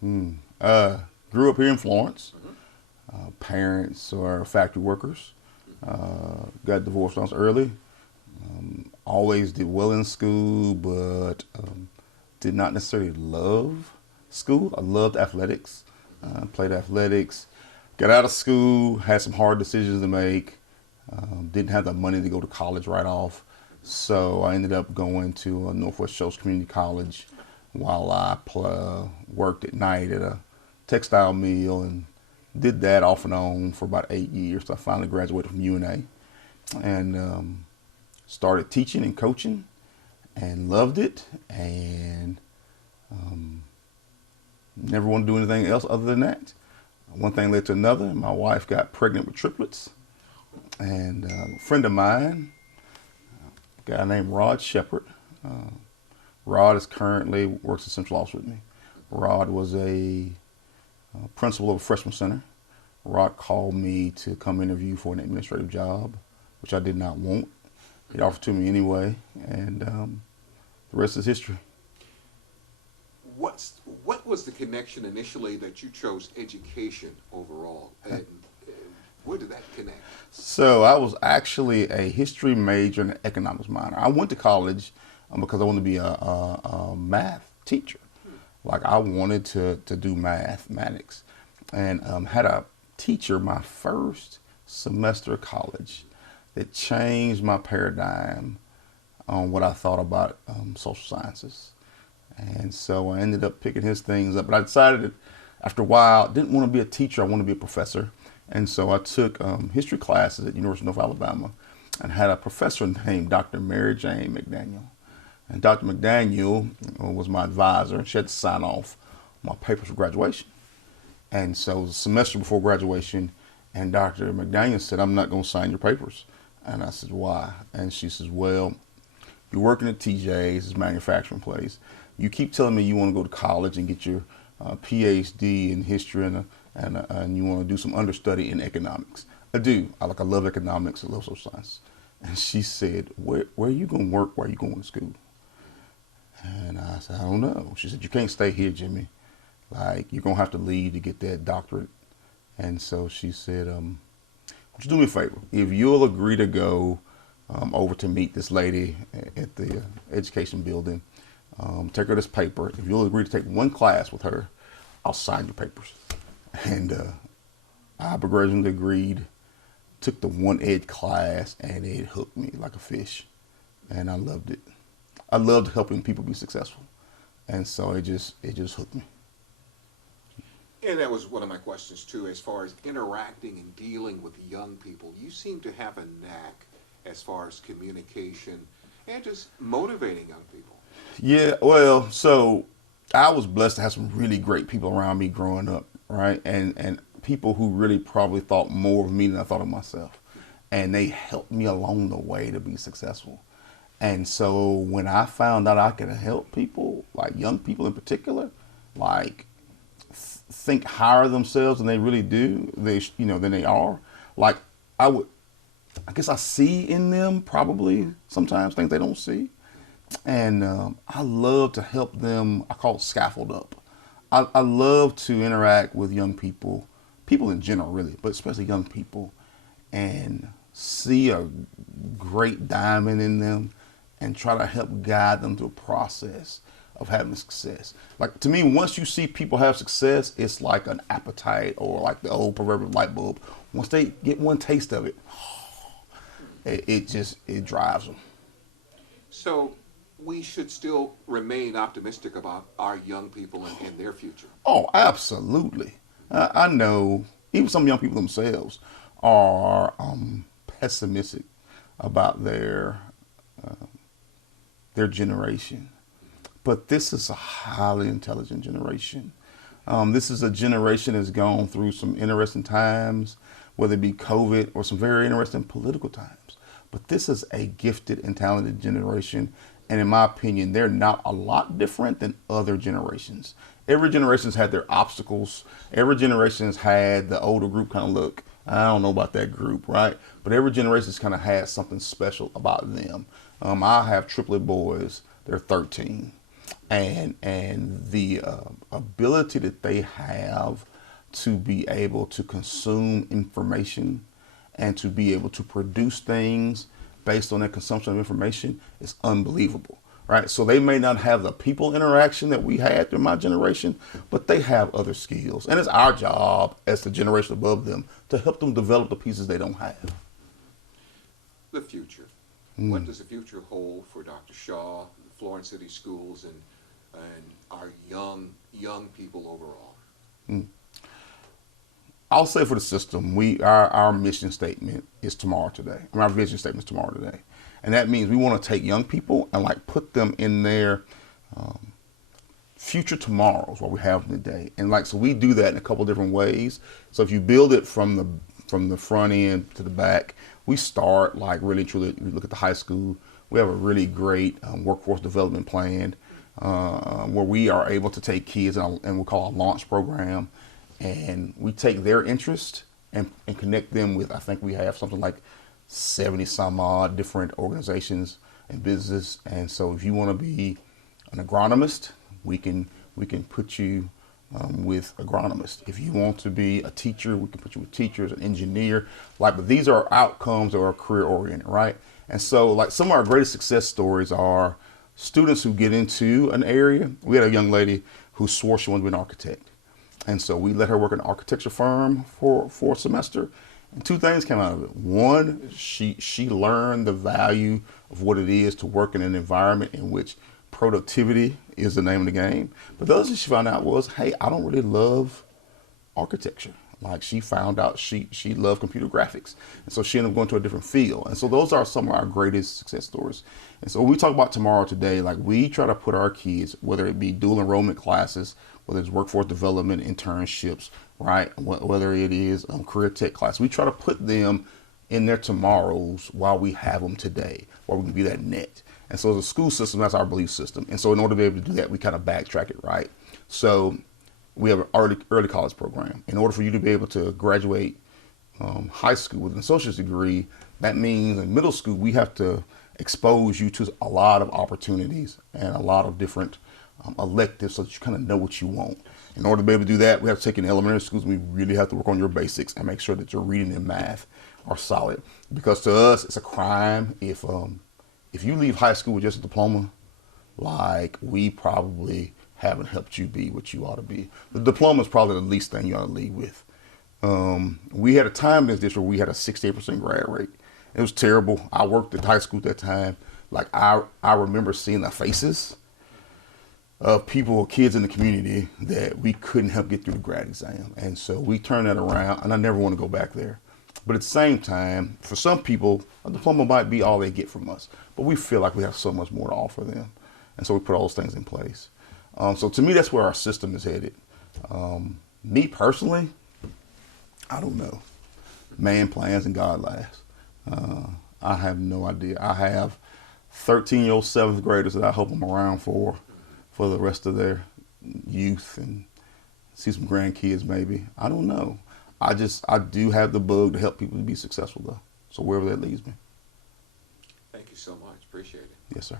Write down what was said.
Hmm. Grew up here in Florence. Hmm. Parents are factory workers. Got divorced when I was early. Always did well in school, but did not necessarily love school. I loved athletics. Played athletics. Got out of school, had some hard decisions to make. Didn't have the money to go to college right off. So I ended up going to Northwest Shoals Community College while I worked at night at a textile mill and did that off and on for about 8 years. So I finally graduated from UNA and started teaching and coaching and loved it and never wanted to do anything else other than that. One thing led to another. My wife got pregnant with triplets, and a friend of mine, a guy named Rod Shepard. Rod is currently works at Central Office with me. Rod was a principal of a freshman center. Rod called me to come interview for an administrative job, which I did not want. He offered to me anyway, and the rest is history. What was the connection initially that you chose education overall, and where did that connect? So I was actually a history major and an economics minor. I went to college because I wanted to be a math teacher. Like I wanted to do mathematics, and had a teacher my first semester of college that changed my paradigm on what I thought about social sciences. And so I ended up picking his things up. But I decided that after a while, I didn't want to be a teacher. I wanted to be a professor. And so I took history classes at University of North Alabama and had a professor named Dr. Mary Jane McDaniel. And Dr. McDaniel was my advisor. She had to sign off my papers for graduation. And so it was a semester before graduation, and Dr. McDaniel said, "I'm not going to sign your papers." And I said, "Why?" And she says, "Well, you're working at TJ's, this manufacturing place. You keep telling me you want to go to college and get your PhD in history and you want to do some understudy in economics." I do. I love economics. I love social science. And she said, where are you going to work while you going to school?" And I said, "I don't know." She said, "You can't stay here, Jimmy. Like, you're going to have to leave to get that doctorate." And so she said, "Would you do me a favor? If you'll agree to go over to meet this lady at the education building, take her this paper. If you'll agree to take one class with her, I'll sign your papers." And I begrudgingly agreed, took the one ed class, and it hooked me like a fish. And I loved it. I loved helping people be successful. And so it just hooked me. And that was one of my questions too, as far as interacting and dealing with young people. You seem to have a knack as far as communication and just motivating young people. Yeah, well, so I was blessed to have some really great people around me growing up, right? And people who really probably thought more of me than I thought of myself. And they helped me along the way to be successful. And so when I found out I could help people, like young people in particular, like think higher of themselves than they really do, than they are. Like I guess I see in them probably sometimes things they don't see. And I love to help them. I call it scaffold up. I love to interact with young people in general, really, but especially young people, and see a great diamond in them and try to help guide them through a process of having success. Like, to me, once you see people have success, it's like an appetite, or like the old proverbial light bulb. Once they get one taste of it, it drives them. So we should still remain optimistic about our young people and their future. Oh, absolutely. I know even some young people themselves are pessimistic about their generation. But this is a highly intelligent generation. This is a generation that's gone through some interesting times, whether it be COVID or some very interesting political times. But this is a gifted and talented generation. And in my opinion, they're not a lot different than other generations. Every generation's had their obstacles. Every generation's had the older group kind of look, "I don't know about that group," right? But every generation's kind of had something special about them. I have triplet boys. They're 13. and the ability that they have to be able to consume information and to be able to produce things based on their consumption of information is unbelievable, right? So they may not have the people interaction that we had through my generation, but they have other skills. And it's our job as the generation above them to help them develop the pieces they don't have. The future. What does the future hold for Dr. Shaw, the Florence City Schools, and our young people overall? I'll say for the system, our mission statement is tomorrow today. Our vision statement is tomorrow today. And that means we want to take young people and like put them in their future tomorrows while we have them today. And like, so we do that in a couple different ways. So if you build it from the front end to the back, we start like really truly, we look at the high school. We have a really great workforce development plan where we are able to take kids and we call a launch program. And we take their interest and connect them with, I think we have something like 70 some odd different organizations and businesses. And so if you want to be an agronomist, we can put you with agronomists. If you want to be a teacher, we can put you with teachers, an engineer, but these are outcomes that are career oriented, right? And so like some of our greatest success stories are students who get into an area. We had a young lady who swore she wanted to be an architect. And so we let her work in an architecture firm for a semester. And two things came out of it. One, she learned the value of what it is to work in an environment in which productivity is the name of the game. But the other thing she found out was, hey, I don't really love architecture. Like she found out she loved computer graphics. And so she ended up going to a different field. And so those are some of our greatest success stories. And so when we talk about tomorrow today, like we try to put our kids, whether it be dual enrollment classes, whether it's workforce development, internships, right? Whether it is career tech class, we try to put them in their tomorrows while we have them today, while we can be that net. And so the school system, that's our belief system. And so in order to be able to do that, we kind of backtrack it, right? So we have an early college program. In order for you to be able to graduate high school with an associate's degree, that means in middle school, we have to expose you to a lot of opportunities and a lot of different electives so that you kind of know what you want. In order to be able to do that, we have to take in elementary schools. We really have to work on your basics and make sure that your reading and math are solid. Because to us, it's a crime if you leave high school with just a diploma, like we probably haven't helped you be what you ought to be. The diploma is probably the least thing you ought to leave with. We had a time in this district where we had a 68% grad rate. It was terrible. I worked at high school at that time. Like I remember seeing the faces of people, kids in the community that we couldn't help get through the grad exam. And so we turned that around, and I never want to go back there. But at the same time, for some people, a diploma might be all they get from us. But we feel like we have so much more to offer them. And so we put all those things in place. So to me, that's where our system is headed. Me personally, I don't know. Man plans and God laughs. I have no idea. I have 13-year-old seventh graders that I hope I'm around for the rest of their youth and see some grandkids maybe. I don't know. I do have the bug to help people to be successful though. So wherever that leads me. Thank you so much. Appreciate it. Yes, sir.